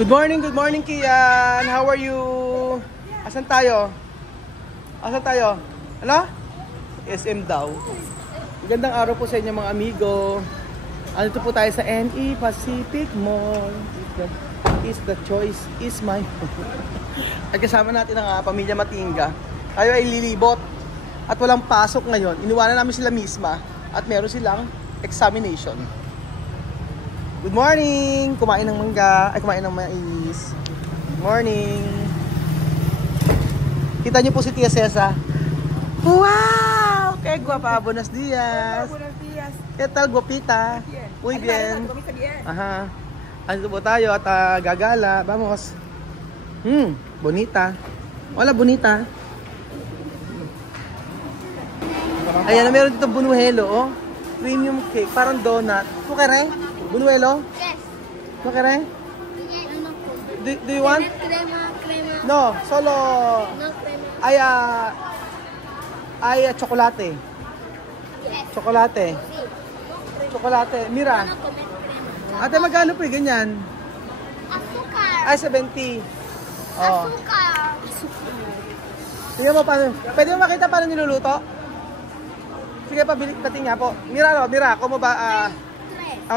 Good morning Kian. How are you? Asan tayo? Asan tayo? Ano? SM daw. Magandang araw po sa inyo mga amigo. Andito po tayo sa NE Pacific Mall. Is the choice is mine. At kasama natin ang pamilya Matinga. Tayo ay lilibot at walang pasok ngayon. Iniwanan namin sila misma at meron silang examination. Good morning! Kumain ng mangga, ay kumain ng mais. Good morning! Kita niyo po si Tia Cesa. Wow! Qué guapa! Buenos días! Buenos días. ¿Qué tal, guapita? Muy bien. Aha. Andito po tayo at gagala. Vamos. Bonita. Hola, bonita. Ayan, meron dito bunuhelo, oh. Premium cake, parang donut. Kukere? Bunuelo? Yes. Kukere? Yes. Do you want? Crema. No, solo No crema. ay chocolate. Yes. Chocolate. Chocolate. Mira. No comer crema. Ate, magkano po ganyan? Azúcar. Ay, 70. Oh. Azúcar. Tingnan mo paano. Pwede mo makita paano niluluto? Sige, pabilik natin nga po. Mira, no? Mira, como ba?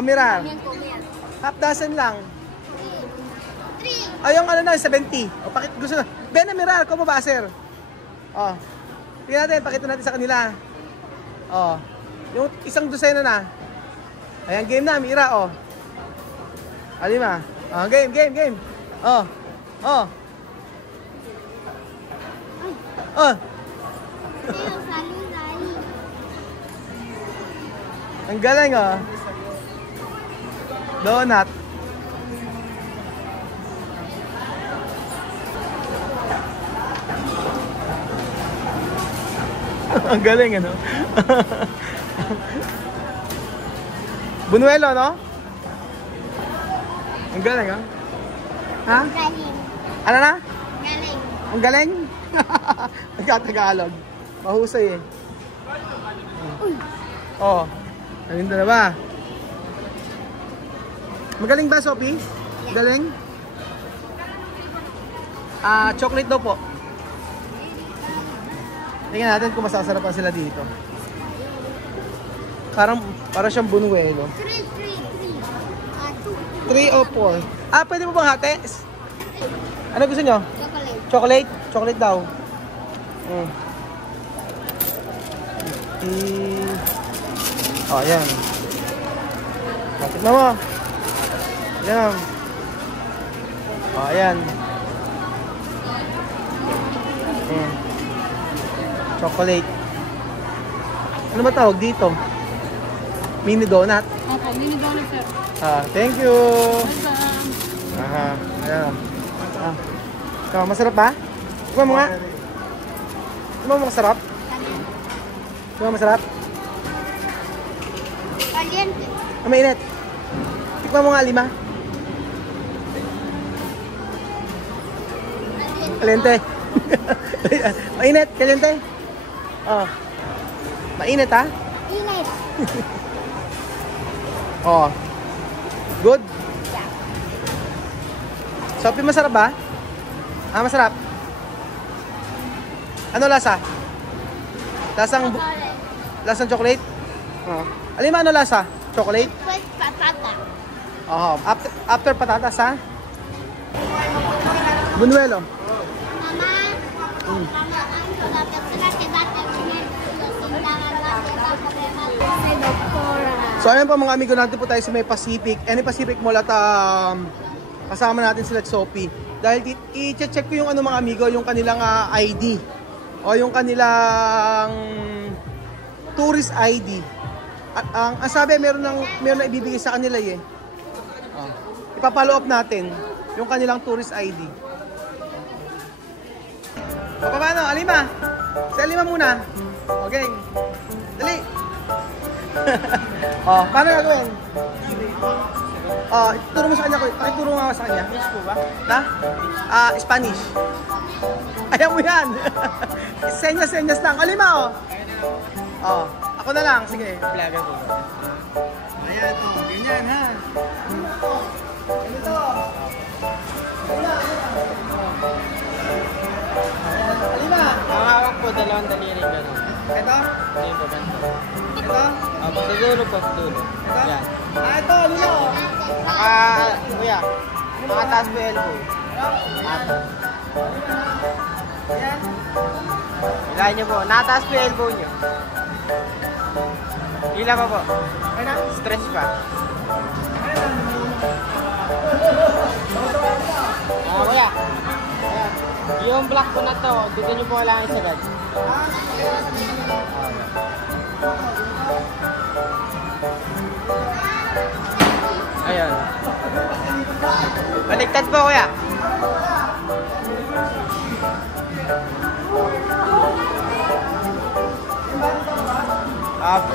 Mira. Half dozen lang. 3. Ay, yung ano na, 70. O, gusto na. Ben, Mira, como ba, sir? Oh. Tingnan natin, pakita natin sa kanila. Oh. Yung isang dosena na. Ayan, game na, Mira, oh. Alima. Oh, game. Oh. Oh. Oh. Ang galing, oh. Donut. Ang galing, ano? Bunuelo, no? Ang galing, oh. Ha? Galing. Ano na? Galing. Ang galing? Nagkatagalog. Mahusay, eh. Oh. Nandito na ba? Magaling ba, Sophie? Yeah. Galing? Chocolate daw po. Tingnan natin kung masasarapan sila dito. Parang siyang bunuelo. 3. 3 o 4. Pwede mo bang hati? Ano gusto nyo? Chocolate. Chocolate? Chocolate daw. Oh, ayan. Tignan mo. Ayan. Oh, ayan. Chocolate. Ano ba tawag dito? Mini donut? Opo, mini donut, sir. Thank you. Welcome. Ayan. So, masarap ba? Tignan mo nga. Tignan mo masarap? Tignan mo masarap? Caliente. Mainit. Tikman mo nga, Lima. Kaliente. Mainit, kaliente. Oh. Mainit, ha? Init. Oh. Good? Yeah. Sophie, masarap ba? Masarap. Ano lasa? Lasang chocolate? Oh. Alima, ano lasa? Chocolate? Pues patata. Oh, after patatas, ha? Bunuelo. Mama. Mama, ano la persona que va a tener los doctora. So ayan po mga amigo, natin po tayo sa may Pacific. Pacific Mall at kasama natin sila Sophie. Dahil i-check ko yung mga amigo, yung kanilang ID. O yung kanilang tourist ID. Ang sabi, meron na ibibigay sa kanila eh. Ipapollow up natin yung kanilang tourist ID. O paano? Alima? Si Alima muna. Okay. Dali. Paano gagawin? Ituro mo sa kanya ko. Pakituro nga sa kanya. English po ba? Spanish. Ayaw mo yan. Senyas lang. Alima, ako na lang. Sige. Vlogger po. Ayan, ganyan ha. Ganito. Tingin po ganito. Ito? Siguro po, dulo. Ito? Yan. Ito, Lilo. Kuya, nakataas po yung elbow. Ayan. Ilahin niyo po, nakataas po yung elbow niyo. Hila pa po. Ayan na. Stretch pa. Kuya. Ayan. Yung block po na to, dito niyo po kailangan isagad. Ayun. Baliktad po, kuya. Up.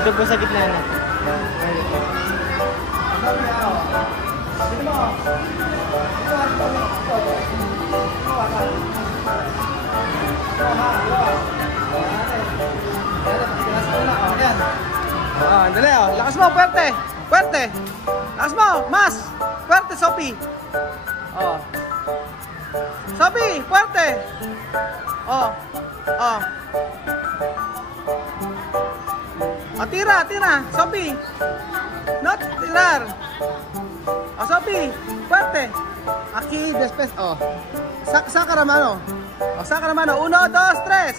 Dito po sa gitna na. Dali oh. Lakas mo, puwerte. Puwerte. Lakas mo, mas. Puwerte, Sophie. Oh. Sophie, puwerte. Oh. Oh. Oh, tira, tira. Sophie. Not tirar. Oh, Sophie, puwerte. Aquí, después. Oh. Saca la mano. Oh, saca la mano. 1, 2, 3.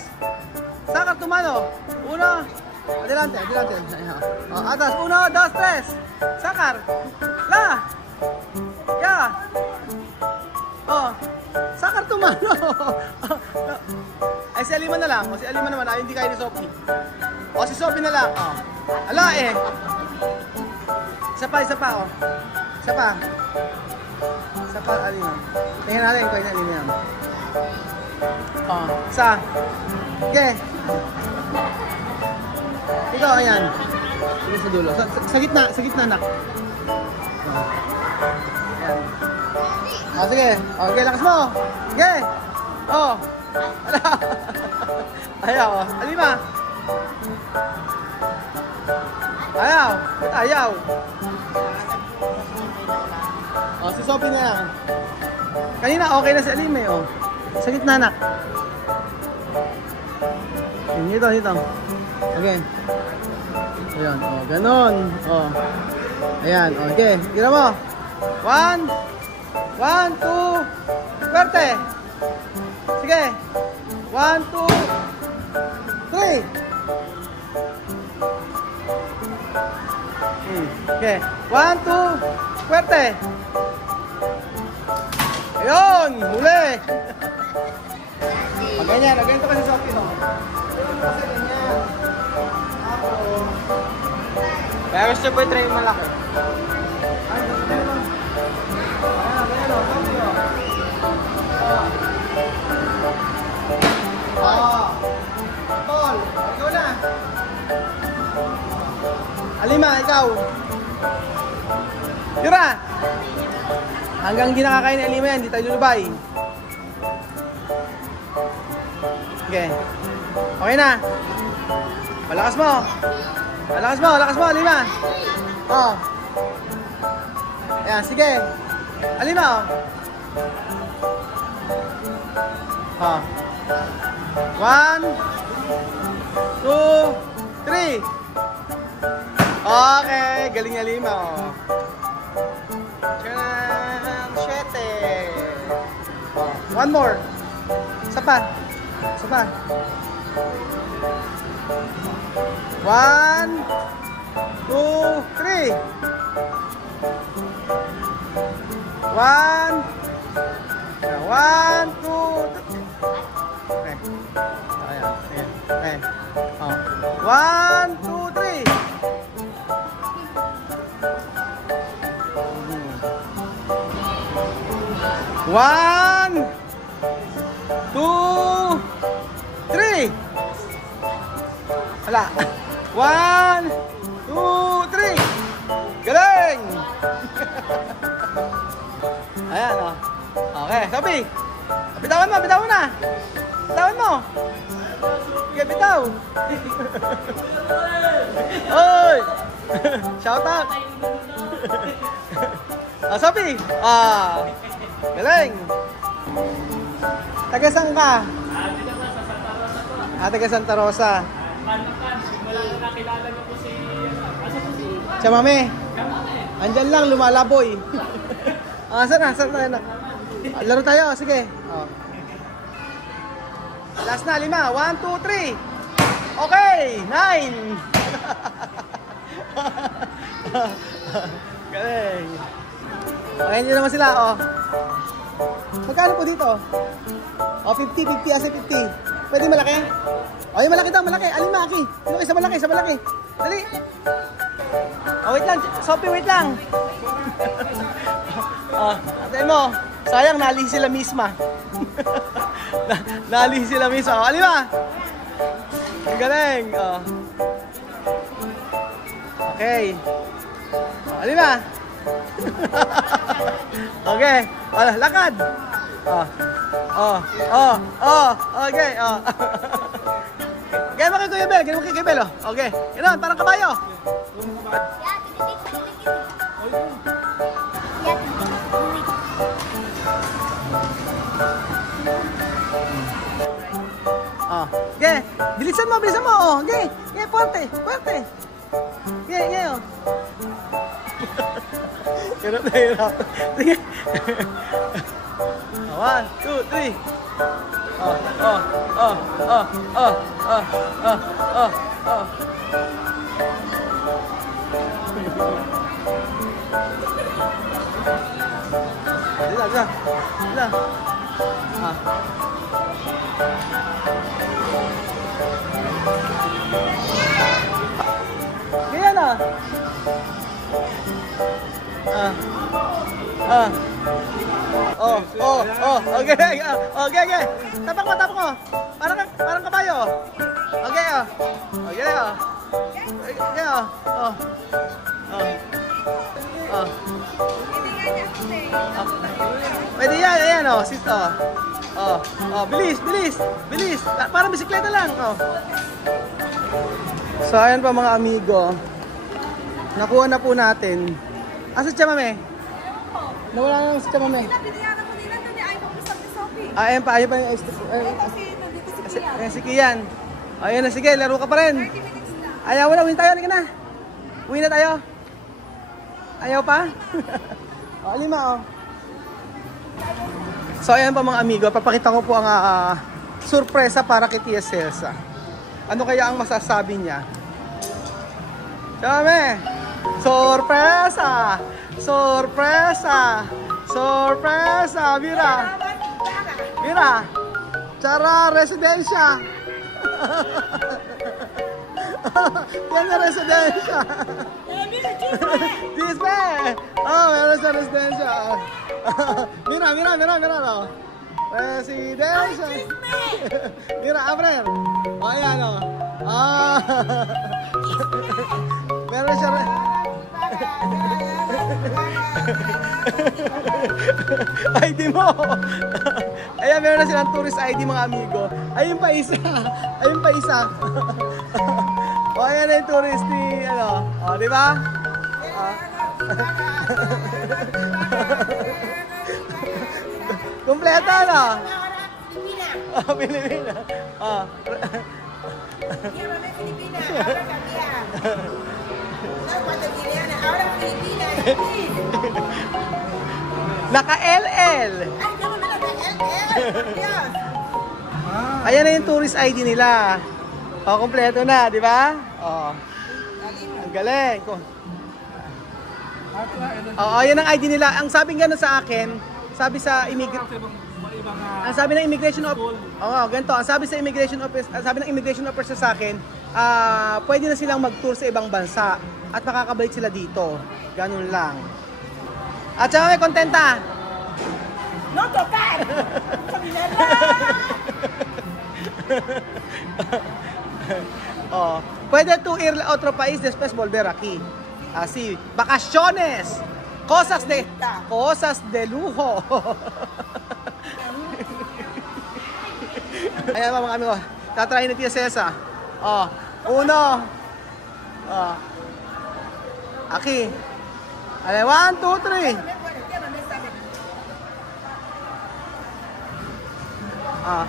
Saca tu mano. 1. Adelante, adelante. Oh, atrás. 1, 2, 3. Sacar. La. Ya. Oh. Sacar tu mano. Ay, si Alima na lang. O, si Alima naman. Ay, hindi kaya ni Sophie. O, si Sophie na lang. Oh. Ala eh. Isa pa, isa pa. Oh. Isa pa. Isa pa, Alima. Tingnan natin kung kanya Alima yan. Oh. Isa. Okay. Ikaw, ayan. Sige sa dulo. Sa gitna nak. Ayan. O, sige. Okay, lakas mo. Sige. Oh. Ala. Ayaw. Alima. Ayaw. Ba't ayaw? O, si Sophie na lang. Kanina, okay na si Alima eh. O. Sa gitna nak. Dito, dito. Okay. Ayan, oh, ganon. Oh. Ayan, okay. Tira mo. 1, 1, 2, swerte. Sige. 1, 2, 3. Okay. 1, 2, swerte. Ayun, huli. O, ganyan. O, ganito kasi Sophie, no? Kasi ganyan. Kaya gusto po i-try yung malaki. Ay, ganyan lang. Ayan, ganyan, o. Sophie, o. Paul, ikaw na. Alima, ikaw. Yura. Hanggang hindi nakakain ni Alima yan, hindi tayo lulubay. Okay. Okay na. Malakas mo. Malakas mo, lakas mo, Alima. Oh. Ayan, sige. Alima, oh. Oh. 1, 2, 3. Okay, galing na Alima, oh. Tcharam, 7. Oh. One more. Isa pa. Isa pa. 1, 2, 3. 1, 1, 2, 3. Okay. Ayan. Ayan. Ayan. Oh. 1, 2, 3. 1, 2, 3. Hala. 1, 2, 3. Galing! Ayan, oh. Okay. Okay, Sophie. Bitawan mo, bitawan na. Bitawan mo. Okay, bitaw. Oy! Shout out. Sophie. Galing. Taga saan ka? Taga Santa Rosa. Chamame. Andyan lang, lumalaboy. Saan na? Laro tayo, sige. Last na, 5. 1, 2, 3. Okay, 9. Galing. Ayan nyo naman sila, Magkano po dito? 50, 50, asa 50. Pwede malaki? Yung malaki daw, malaki. Alin malaki? Sa malaki, sa malaki. Dali. Wait lang, Sophie, wait lang. Atay mo, sayang, nali sila misma. Nali sila misma. Alin ba? Ang galing. Okay. Alin ba? Okay. Lakad. Okay. Gaya mo kay Kuya Bel, Okay. Ganun, parang kabayo. Okay. Bilisan mo. Okay. Okay, fuerte. Okay. Hirap na hirap. Sige. 1, 2, 3. Dila. Ganyan na. Okay. Tapak mo. Parang kabayo. Okay, Pwede yan, ayan, sit, bilis. Parang bisikleta lang, So, ayan pa mga amigo. Nakuha na po natin. Asa si Chamame? Nawala na lang si Chamame. Ayan pa yung si Kian. Ayan na, sige, laro ka pa rin. Ayaw na, uwi tayo, halika na. Uwi na tayo. Ayaw pa? 5. So ayan pa mga amigo, papakita ko po ang surpresa para kay Tia Celsa. Ano kaya ang masasabi niya? Chamame! Sorpresa! Mira! Chara residensya! Yan na residensya! Dispe! Meron sa residensya! Mira! Residensya! Mira, abrer! Ayan meron siya ID mo. Ayan, meron na silang tourist ID mga amigo. Ayun pa isa. Ayan na yung tourist ni di ba? Kompleto Pilipina. Naka-LL. Ayan na yung tourist ID nila. Kompleto na, di ba? Ang galing. Ayan ang ID nila. Ang sabi nga sa akin, sabi sa ang sabi ng immigration ganito. Ang sabi sa immigration office, sabi ng immigration officer sa akin, pwede na silang mag-tour sa ibang bansa at makakabalik sila dito. Ganun lang. At saka may kontenta. No tocar. Puede tú ir a otro país después volver aquí. Así, vacaciones. Cosas de lujo. Ayan mga amigo. Tatry ni Tia Cesa. Oh, uno. Oh. Aki. Ayan, 1, 2, 3. Ah.